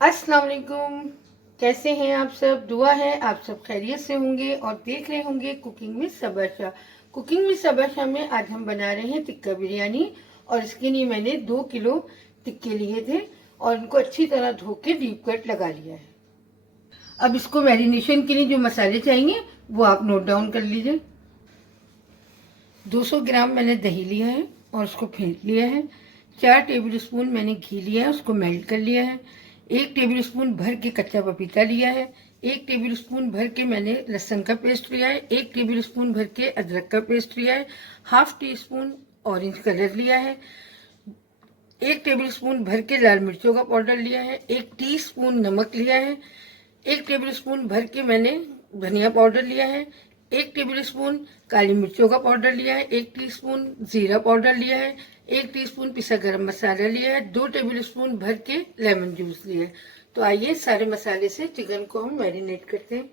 अस्सलाम वालेकुम। कैसे हैं आप सब? दुआ है आप सब खैरियत से होंगे और देख रहे होंगे कुकिंग में सबरशाह। कुकिंग में सबरशाह में आज हम बना रहे हैं टिक्का बिरयानी। और इसके लिए मैंने 2 किलो टिक्के लिए थे और इनको अच्छी तरह धो के डीप कट लगा लिया है। अब इसको मैरिनेशन के लिए जो मसाले चाहिए वो आप नोट डाउन कर लीजिए। 200 ग्राम मैंने दही लिया है और उसको फेंट लिया है। 4 टेबल स्पून मैंने घी लिया है, उसको मेल्ट कर लिया है। 1 टेबल स्पून भर के कच्चा पपीता लिया है। 1 टेबल स्पून भर के मैंने लहसुन का पेस्ट लिया है। 1 टेबल स्पून भर के अदरक का पेस्ट लिया है। Half tea spoon orange colour लिया है। 1 टेबल स्पून भर के लाल मिर्चों का पाउडर लिया है। 1 टीस्पून नमक लिया है। 1 टेबल स्पून भर के मैंने धनिया पाउडर लिया है। 1 टेबल स्पून काली मिर्चों का पाउडर लिया है। 1 टीस्पून जीरा पाउडर लिया है। 1 टीस्पून पिसा गरम मसाला लिया है। 2 टेबल स्पून भर के लेमन जूस लिया है। तो आइए सारे मसाले से चिकन को हम मैरिनेट करते हैं।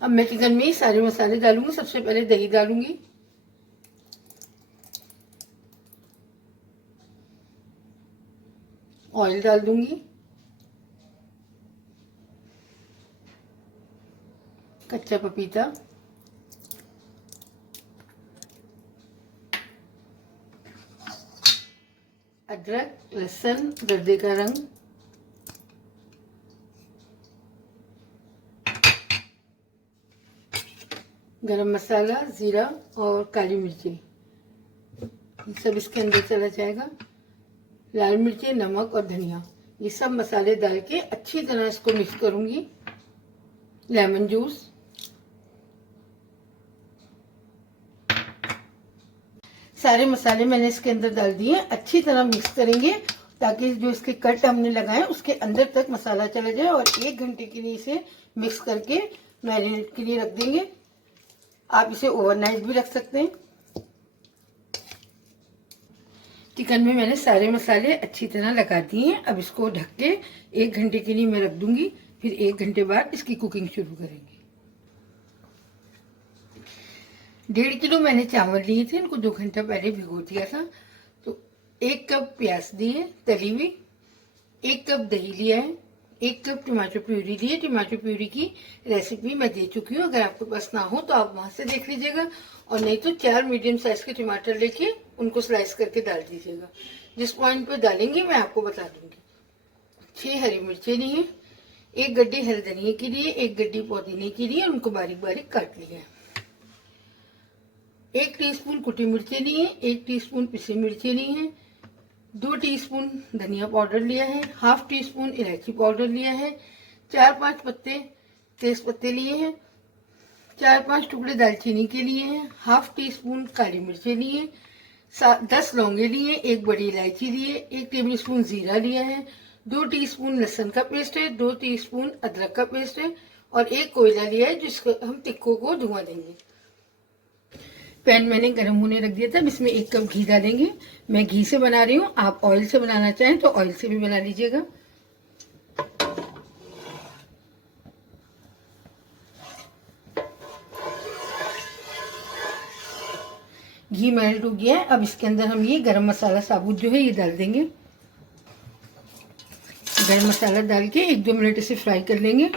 अब मैं चिकन में ही सारे मसाले डालूंगी। सबसे पहले दही डालूंगी, ऑयल डाल दूंगी, कच्चा पपीता, अदरक, लहसुन, गर्दे का रंग, गरम मसाला, जीरा और काली मिर्ची, सब इसके अंदर चला जाएगा। लाल मिर्ची, नमक और धनिया, ये सब मसाले डाल के अच्छी तरह इसको मिक्स करूंगी। लेमन जूस, सारे मसाले मैंने इसके अंदर डाल दिए। अच्छी तरह मिक्स करेंगे ताकि जो इसके कट हमने लगाए उसके अंदर तक मसाला चला जाए। और 1 घंटे के लिए इसे मिक्स करके मैरिनेट के लिए रख देंगे। आप इसे ओवरनाइट भी रख सकते हैं। चिकन में मैंने सारे मसाले अच्छी तरह लगा दिए हैं। अब इसको ढक के 1 घंटे के लिए मैं रख दूंगी। फिर 1 घंटे बाद इसकी कुकिंग शुरू करेंगे। 1.5 किलो मैंने चावल लिए थे, इनको 2 घंटा पहले भिगो दिया था। तो 1 कप प्याज दिए तली हुई, 1 कप दही लिया है, 1 कप टमाटो प्यूरी लिए। टमाटो प्यूरी की रेसिपी मैं दे चुकी हूँ, अगर आपके पास ना हो तो आप वहां से देख लीजिएगा। और नहीं तो 4 मीडियम साइज के टमाटर लेके उनको स्लाइस करके डाल दीजिएगा। जिस पॉइंट पे डालेंगे मैं आपको बता दूंगी। 6 हरी मिर्चें लिए, 1 गड्डी हरे धनिया के लिए, 1 गड्डी पुदीने के लिए, उनको बारीक बारीक काट लिया है। 1 टीस्पून कुटी मिर्चें लिए, 1 टीस्पून पिसी मिर्चें ली हैं। 2 टीस्पून धनिया पाउडर लिया है। हाफ टी स्पून इलायची पाउडर लिया है। 4-5 पत्ते तेज पत्ते लिए हैं। 4-5 टुकड़े दालचीनी के लिए हैं। हाफ टी स्पून काली मिर्चें लिए, 10 लौंगे लिए, 1 बड़ी इलायची लिए, 1 टेबल स्पून जीरा लिया है। 2 टीस्पून लहसुन का पेस्ट है। 2 टीस्पून अदरक का पेस्ट है और 1 कोयला लिया है जिसको हम टिक्कों को धुआं देंगे। पैन मैंने गर्म होने रख दिया था। इसमें 1 कप घी डालेंगे। मैं घी से बना रही हूँ, आप ऑयल से बनाना चाहें तो ऑयल से भी बना लीजिएगा। घी मेल्ट हो गया है। अब इसके अंदर हम ये गरम मसाला साबुत जो है ये डाल देंगे। गरम मसाला डाल के 1-2 मिनट इसे फ्राई कर लेंगे।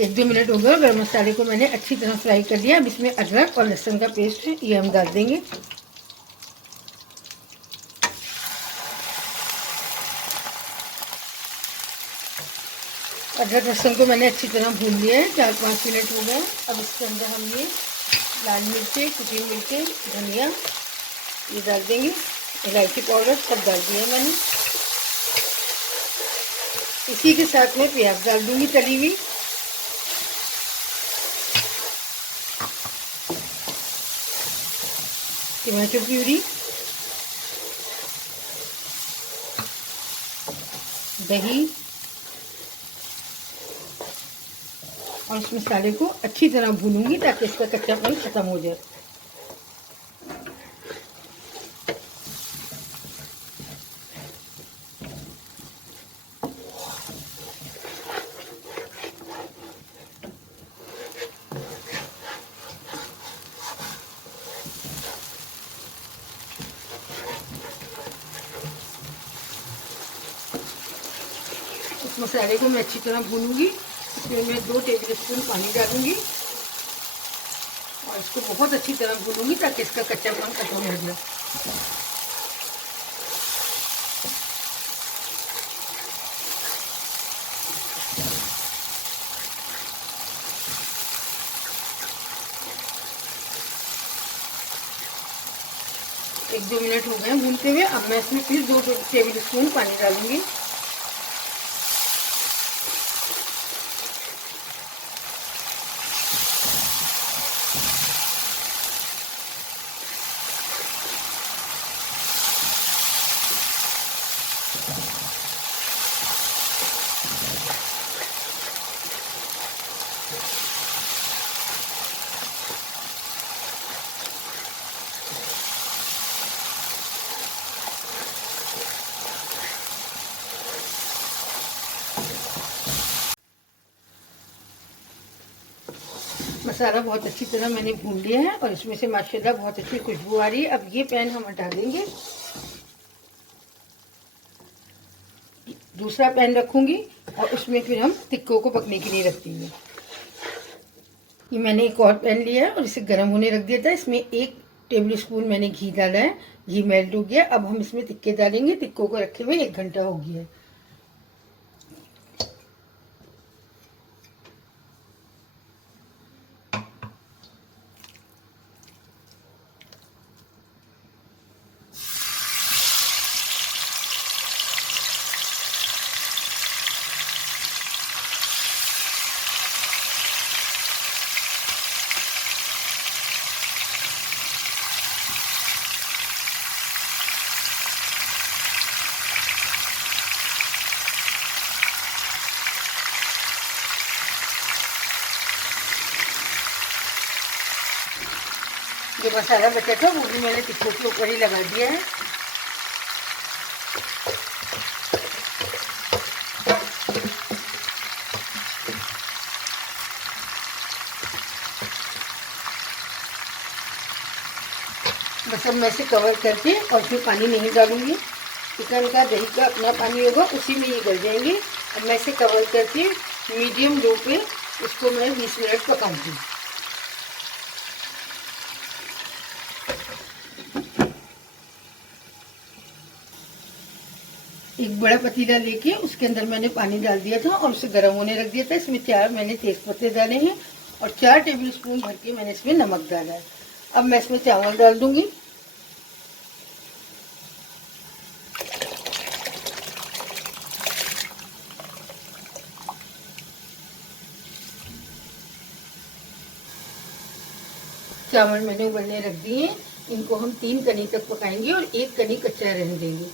एक 2 मिनट हो गए। गरम मसाले को मैंने अच्छी तरह फ्राई कर लिया। अब इसमें अदरक और लहसुन का पेस्ट है ये हम डाल देंगे। अदरक लहसुन को मैंने अच्छी तरह भून लिया है। 4-5 मिनट हो गए। अब इसके अंदर हम ये लाल मिर्चें, कुटी मिर्चें, धनिया ये डाल देंगे। इलायची पाउडर सब डाल दिया मैंने। इसी के साथ में प्याज डाल दूंगी तली हुई। टमाटो प्यूरी, दही और इस मसाले को अच्छी तरह भूनूंगी ताकि इसका कच्चापन खत्म हो जाए। मसाले को मैं अच्छी तरह भूनूंगी। इसमें मैं 2 टेबल स्पून पानी डालूंगी और इसको बहुत अच्छी तरह भूनूंगी ताकि इसका कच्चापन खत्म हो जाए। एक 2 मिनट हो गए भूनते हुए। अब मैं इसमें फिर 2 टेबल स्पून पानी डालूंगी। मसाला बहुत अच्छी तरह मैंने भून लिया है और इसमें से माशाल्लाह बहुत अच्छी खुशबू आ रही है। अब ये पैन हम हटा देंगे, दूसरा पैन रखूंगी और उसमें फिर हम टिक्कों को पकने के लिए रख देंगे। ये मैंने एक और पैन लिया है और इसे गर्म होने रख दिया था। इसमें 1 टेबल स्पून मैंने घी डाला है। घी मेल्ट हो गया। अब हम इसमें टिक्के डालेंगे। टिक्कों को रखे हुए 1 घंटा हो गया है। जो मसाला बचा था वो भी मैंने टिक्कों के ऊपर ही लगा दिया है। बस अब मैं इसे कवर करके और फिर पानी नहीं डालूंगी। चिकन का दही का अपना पानी होगा, उसी में ये गल जाएंगे। अब मैं इसे कवर करके मीडियम लो पे इसको मैं 20 मिनट पकाऊंगी। एक बड़ा पतीला लेके उसके अंदर मैंने पानी डाल दिया था और उसे गर्म होने रख दिया था। इसमें 4 मैंने तेज पत्ते डाले हैं और 4 टेबल स्पून भर के मैंने इसमें नमक डाला है। अब मैं इसमें चावल डाल दूंगी। चावल मैंने उबलने रख दिए। इनको हम 3 कनी तक पकाएंगे और 1 कनी कच्चा रहने देंगे।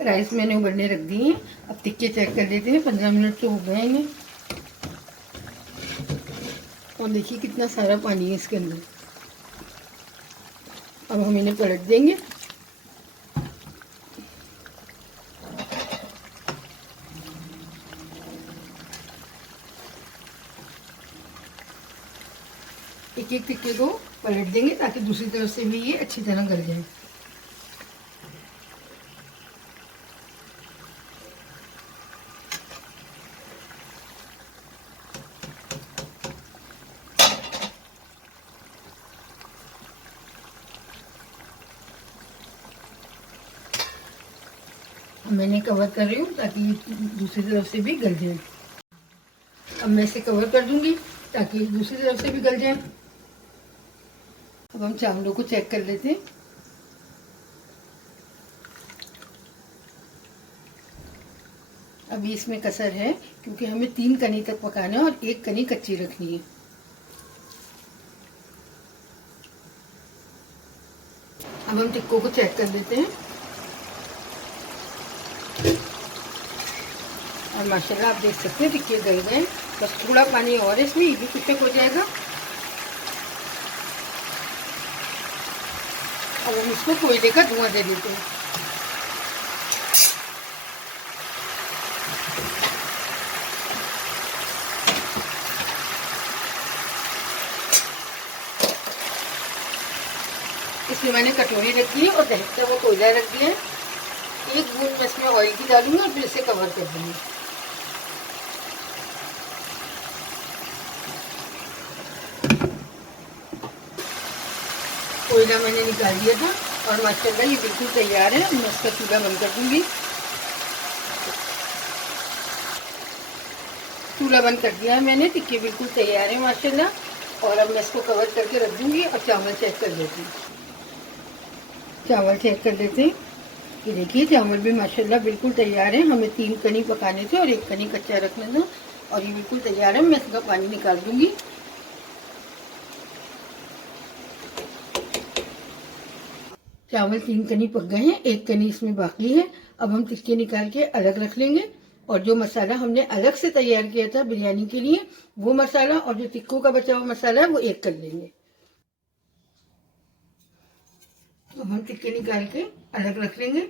राइस मैंने उबलने रख दिए। अब टिक्के चेक कर लेते हैं। 15 मिनट तो हो गए इन्हें और देखिए कितना सारा पानी है इसके अंदर। अब हम इन्हें पलट देंगे। एक एक टिक्के को पलट देंगे ताकि दूसरी तरफ से भी ये अच्छी तरह गल जाए। मैंने कवर कर रही हूँ ताकि दूसरी तरफ से भी गल जाए। अब मैं इसे कवर कर दूंगी ताकि दूसरी तरफ से भी गल जाए। अब हम चावलों को चेक कर लेते हैं। अभी इसमें कसर है क्योंकि हमें 3 कनी तक पकाना है और 1 कनी कच्ची रखनी है। अब हम टिक्कों को चेक कर लेते हैं और माशाल्लाह आप देख सकते हैं टिक्के गल गए। बस थोड़ा पानी और है इसमें, ये भी कुछ हो जाएगा। अब हम इसको कोयले का धुआं दे देते हैं। इसमें मैंने कटोरी रख दी है और दहकता हुआ कोयला रख दिया है। एक बूंद मैं इसमें ऑयल की डालूंगी और फिर इसे कवर कर दूंगी। कोयला मैंने निकाल दिया था और माशाल्लाह ये बिल्कुल तैयार है। मैं इसका चूल्हा बंद कर दूंगी। चूल्हा बंद कर दिया है मैंने। टिक्के बिल्कुल तैयार है माशाल्लाह। और अब मैं इसको कवर करके रख दूंगी और चावल चेक कर लेती हूँ। चावल चेक कर लेते हैं। ये देखिए चावल भी माशाल्लाह बिल्कुल तैयार है। हमें 3 कनी पकाने थे और 1 कनी कच्चा रखना था और ये बिल्कुल तैयार है। मैं इसका पानी निकाल दूंगी। चावल 3 कनी पक गए हैं, 1 कनी इसमें बाकी है। अब हम टिक्के निकाल के अलग रख लेंगे और जो मसाला हमने अलग से तैयार किया था बिरयानी के लिए, वो मसाला और जो टिक्कों का बचा हुआ मसाला है वो एक कर लेंगे। तो हम टिक्के निकाल के अलग रख लेंगे।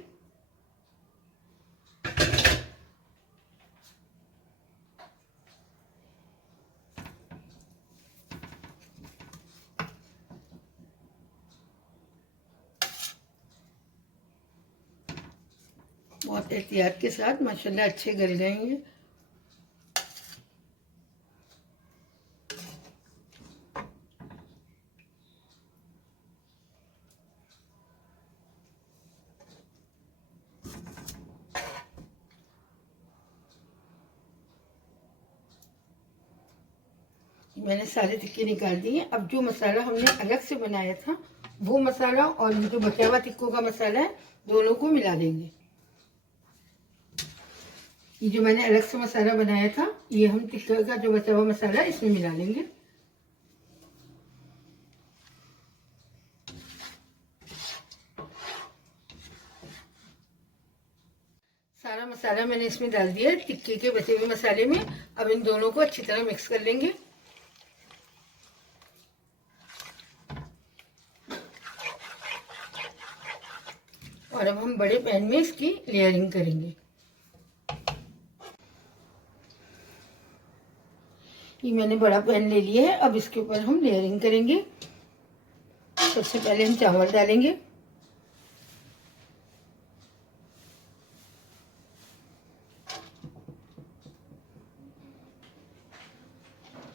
बहुत एहतियात के साथ माशाल्लाह अच्छे गल गए हैं। मैंने सारे टिक्के निकाल दिए। अब जो मसाला हमने अलग से बनाया था वो मसाला और ये जो बचा हुआ टिक्कों का मसाला है, दोनों को मिला देंगे। ये जो मैंने अलग से मसाला बनाया था, ये हम टिक्का का जो बचा हुआ मसाला इसमें मिला लेंगे। सारा मसाला मैंने इसमें डाल दिया टिक्के के बचे हुए मसाले में। अब इन दोनों को अच्छी तरह मिक्स कर लेंगे। और अब हम बड़े पैन में इसकी लेयरिंग करेंगे। ये मैंने बड़ा पैन ले लिया है। अब इसके ऊपर हम लेयरिंग करेंगे। सबसे पहले हम चावल डालेंगे।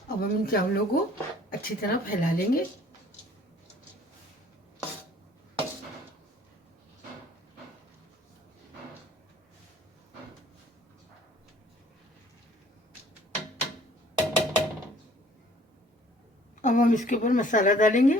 अब हम इन चावलों को अच्छी तरह फैला लेंगे। अब हम इसके ऊपर मसाला डालेंगे।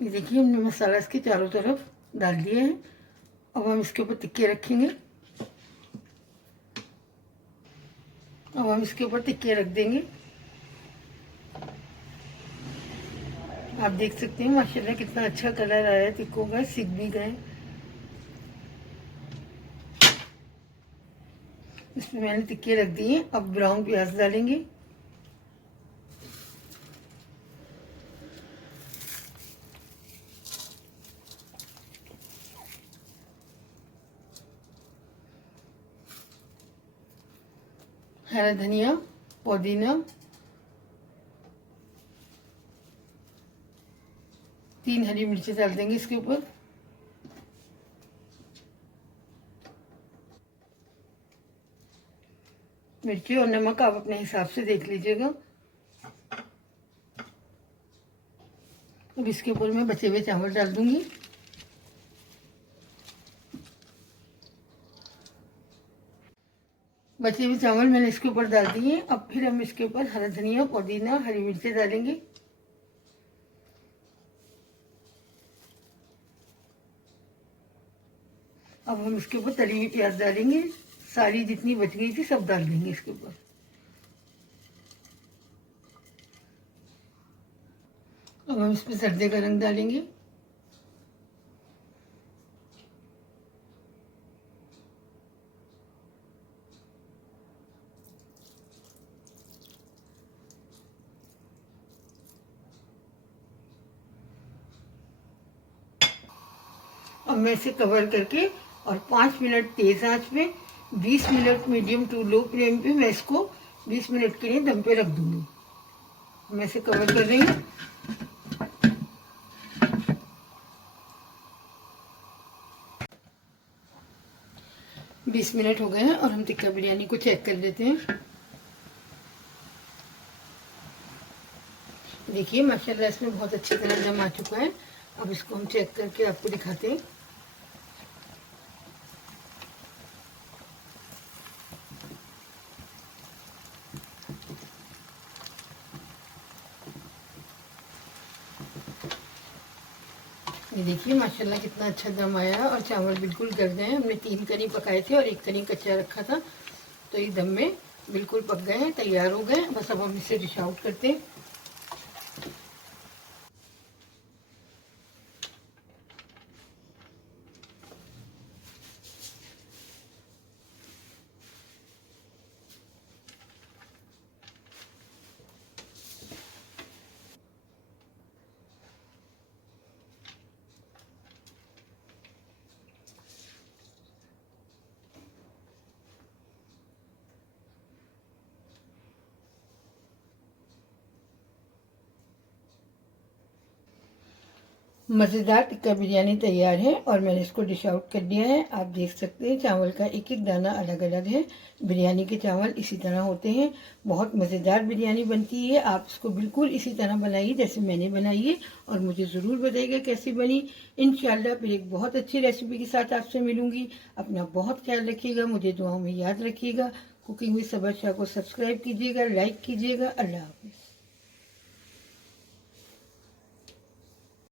ये देखिए हमने मसाला इसके चारों तरफ डाल दिया है। अब हम इसके ऊपर टिक्के रखेंगे। अब हम इसके ऊपर टिक्के रख देंगे। आप देख सकते हैं माशाल्लाह कितना अच्छा कलर आया है टिक्कों का, सिक भी गए। इसमें मैंने टिक्के रख दिए। अब ब्राउन प्याज डालेंगे। हरा धनिया, पुदीना, 3 हरी मिर्ची डाल देंगे इसके ऊपर। मिर्ची और नमक आप अपने हिसाब से देख लीजिएगा। अब इसके ऊपर मैं बचे हुए चावल डाल दूंगी। बचे हुए चावल मैंने इसके ऊपर डाल दिए। अब फिर हम इसके ऊपर हरा धनिया, पुदीना, हरी मिर्ची डालेंगे। अब हम इसके ऊपर तली हुई प्याज डालेंगे। सारी जितनी बच गई थी सब डाल देंगे इसके ऊपर। अब हम इसमें सर्दे का रंग डालेंगे। अब मैं इसे कवर करके और 5 मिनट तेज़ आंच पे, 20 minute medium to low flame पे मैं इसको 20 मिनट के लिए दम पे रख दूँगी। मैं इसे कवर कर रही हूँ। 20 मिनट हो गए हैं और हम टिक्का बिरयानी को चेक कर लेते हैं। देखिए माशाल्लाह इसमें बहुत अच्छी तरह दम आ चुका है। अब इसको हम चेक करके आपको दिखाते हैं। ये देखिए माशाल्लाह कितना अच्छा दम आया है और चावल बिल्कुल गल गए हैं। हमने 3 करी पकाए थे और 1 करी कच्चा रखा था, तो ये दम में बिल्कुल पक गए हैं, तैयार हो गए। बस अब हम इसे डिश आउट करते हैं। मज़ेदार टिक्का बिरयानी तैयार है और मैंने इसको डिश आउट कर दिया है। आप देख सकते हैं चावल का एक एक दाना अलग अलग है। बिरयानी के चावल इसी तरह होते हैं। बहुत मज़ेदार बिरयानी बनती है। आप इसको बिल्कुल इसी तरह बनाइए जैसे मैंने बनाई है और मुझे ज़रूर बताइएगा कैसी बनी। इंशाल्लाह फिर एक बहुत अच्छी रेसिपी के साथ आपसे मिलूँगी। अपना बहुत ख्याल रखिएगा, मुझे दुआओं में याद रखिएगा। कुकिंग विद सबा शाह को सब्सक्राइब कीजिएगा, लाइक कीजिएगा। अल्लाह हाफ़िज़।